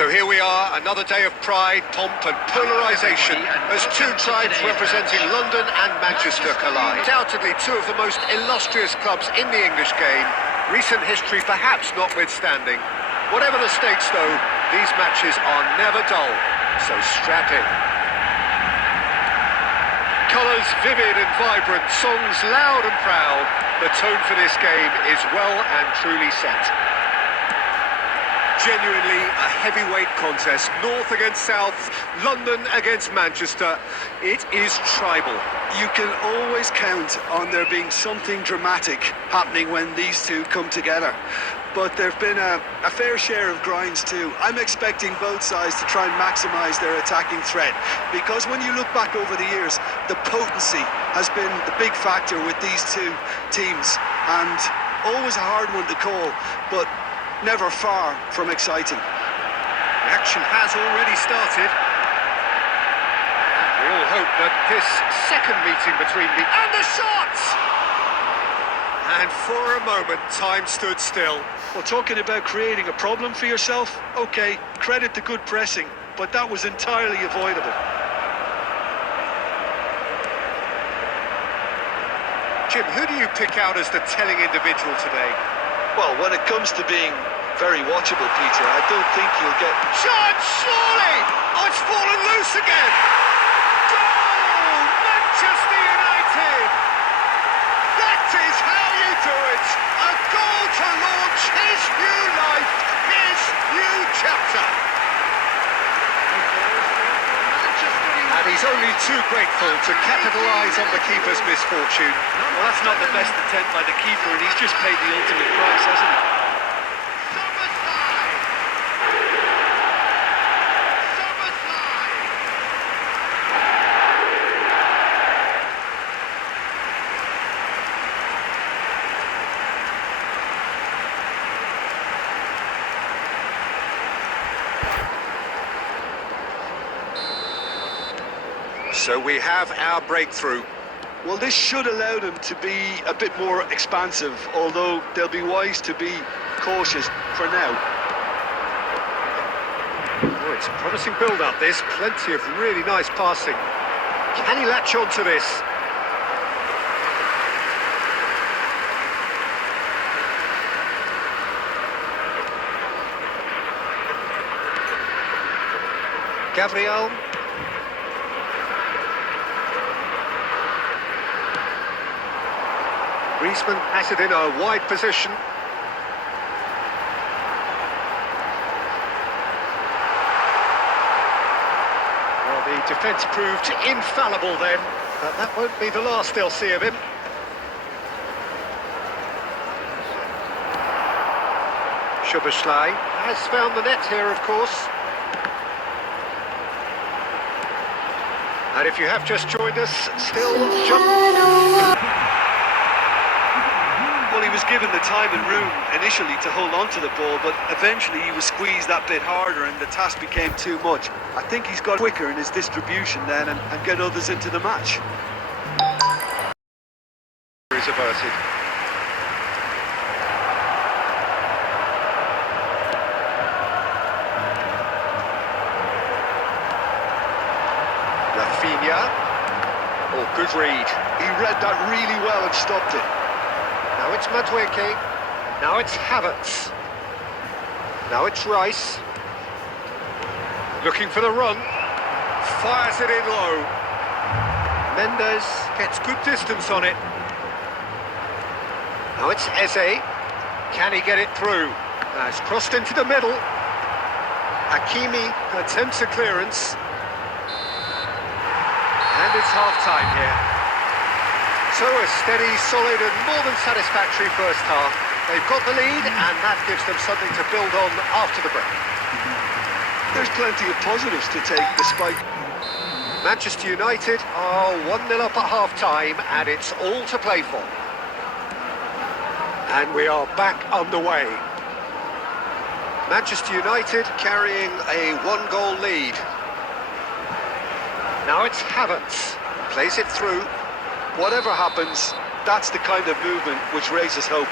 So here we are, another day of pride, pomp and polarisation as two tribes representing London and Manchester collide. Undoubtedly two of the most illustrious clubs in the English game, recent history perhaps notwithstanding. Whatever the stakes though, these matches are never dull, so strap in. Colours vivid and vibrant, songs loud and proud, the tone for this game is well and truly set. Genuinely a heavyweight contest, North against South, London against Manchester. It is tribal. You can always count on there being something dramatic happening when these two come together. But there have been a fair share of grinds too. I'm expecting both sides to try and maximise their attacking threat, because when you look back over the years, the potency has been the big factor with these two teams, and always a hard one to call, but never far from exciting. The action has already started. And we all hope that this second meeting between the... And the shot! And for a moment, time stood still. Well, talking about creating a problem for yourself, okay, credit the good pressing, but that was entirely avoidable. Jim, who do you pick out as the telling individual today? Well, when it comes to being very watchable, Peter, I don't think you'll get... Shot, surely! Oh, it's fallen loose again! Goal! Manchester United! That is how you do it! A goal to launch his new life, his new chapter! And he's only too grateful to capitalise on the keeper's misfortune. Well, that's not the best attempt by the keeper, and he's just paid the ultimate price, hasn't he? So we have our breakthrough. Well, this should allow them to be a bit more expansive, although they'll be wise to be cautious for now. Oh, it's a promising build-up, this. Plenty of really nice passing. Can he latch on to this? Gabriel. Griezmann has it in a wide position. Well, the defence proved infallible then, but that won't be the last they'll see of him. Szoboszlai has found the net here, of course. And if you have just joined us, still Well, he was given the time and room initially to hold on to the ball, but eventually he was squeezed that bit harder and the task became too much. I think he's got quicker in his distribution then and get others into the match. is averted. Rafinha. Oh, good read. He read that really well and stopped it. Now it's Madueke. Now it's Havertz. Now it's Rice. Looking for the run. Fires it in low. Mendes gets good distance on it. Now it's Eze. Can he get it through? Now it's crossed into the middle. Hakimi attempts a clearance. And it's half-time here. So a steady, solid and more than satisfactory first half. They've got the lead and that gives them something to build on after the break. There's plenty of positives to take despite... Manchester United are 1-0 up at half-time and it's all to play for. And we are back underway. Manchester United carrying a one-goal lead. Now it's Havertz. Plays it through. Whatever happens, that's the kind of movement which raises hope.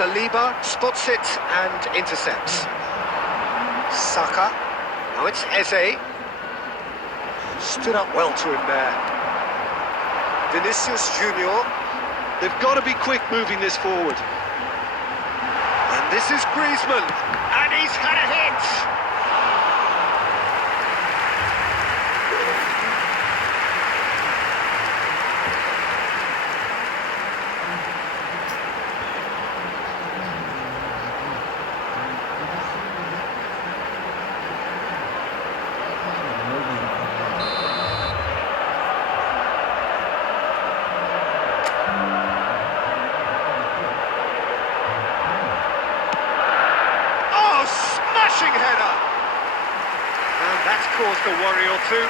Saliba spots it and intercepts. Saka. Now it's Eze. Stood up well to him there. Vinicius Junior. They've got to be quick moving this forward. And this is Griezmann. And he's had a hit. Header. And that's caused a worry or two.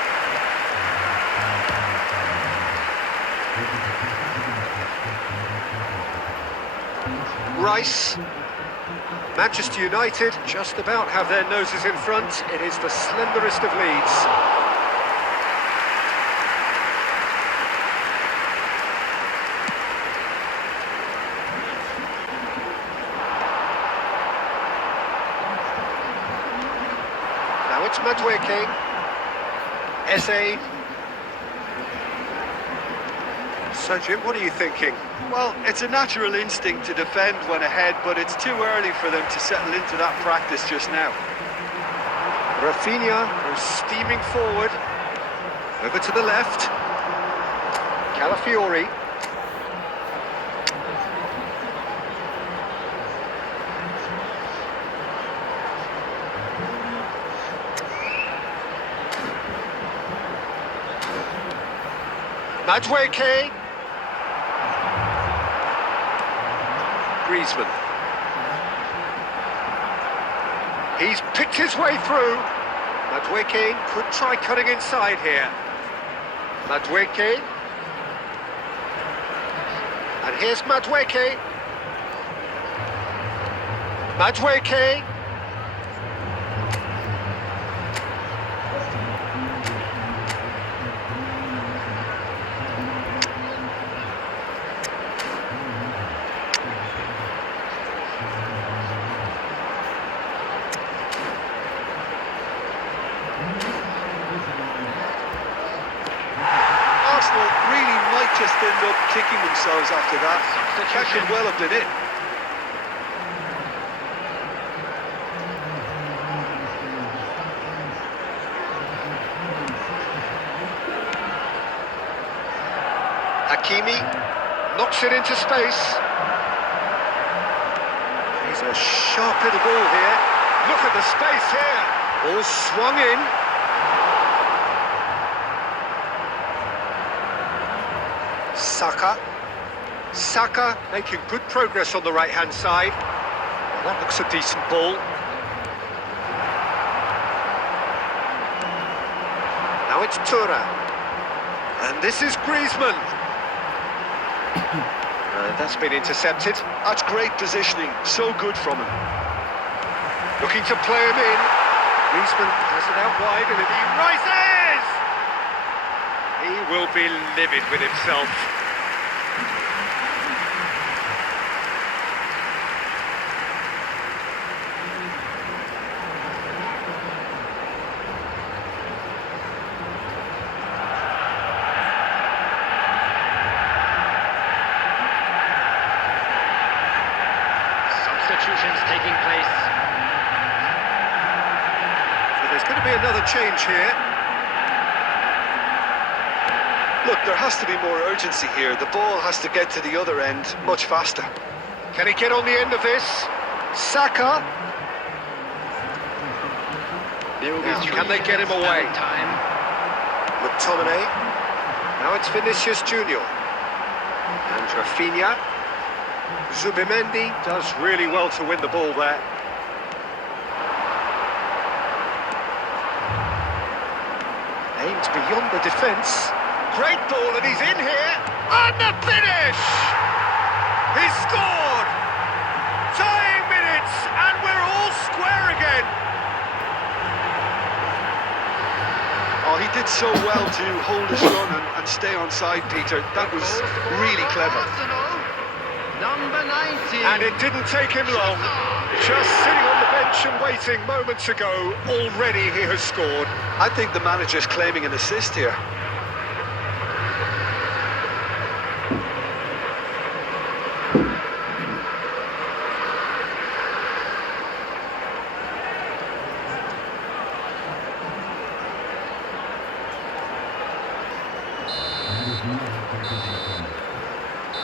Rice. Manchester United just about have their noses in front. It is the slenderest of leads. It's Madueke, Eze. Najim, what are you thinking? Well, it's a natural instinct to defend when ahead, but it's too early for them to settle into that practice just now. Rafinha goes steaming forward. Over to the left. Calafiori. Madueke. Griezmann. He's picked his way through. Madueke could try cutting inside here. Madueke. And here's Madueke. Madueke. Arsenal really might just end up kicking themselves after that. That could well have been it. Hakimi knocks it into space. He's a sharp little ball here. Look at the space here. All swung in. Saka making good progress on the right-hand side. Well, that looks a decent ball. Now it's Tura. And this is Griezmann. That's been intercepted. That's great positioning. So good from him. Looking to play him in. Griezmann has it out wide and he rises! He will be livid with himself. Substitutions taking place. So there's going to be another change here. Look, there has to be more urgency here. The ball has to get to the other end much faster. Can he get on the end of this? Saka. Now, can they get him away? Time. McTominay. Now it's Vinicius Junior. And Rafinha. Zubimendi does really well to win the ball there. Aimed beyond the defence. Great ball and he's in here. And the finish! He's scored! Tying minutes and we're all square again. did so well to hold his run and stay onside, Peter. That was really clever. Number 19. And it didn't take him long. Just sitting on the bench and waiting moments ago, already he has scored. I think the manager's claiming an assist here.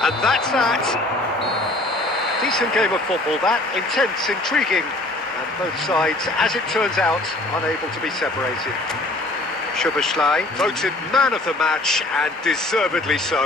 And that's that. Decent game of football, that. Intense, intriguing. And both sides, as it turns out, unable to be separated. Szoboszlai voted man of the match, and deservedly so.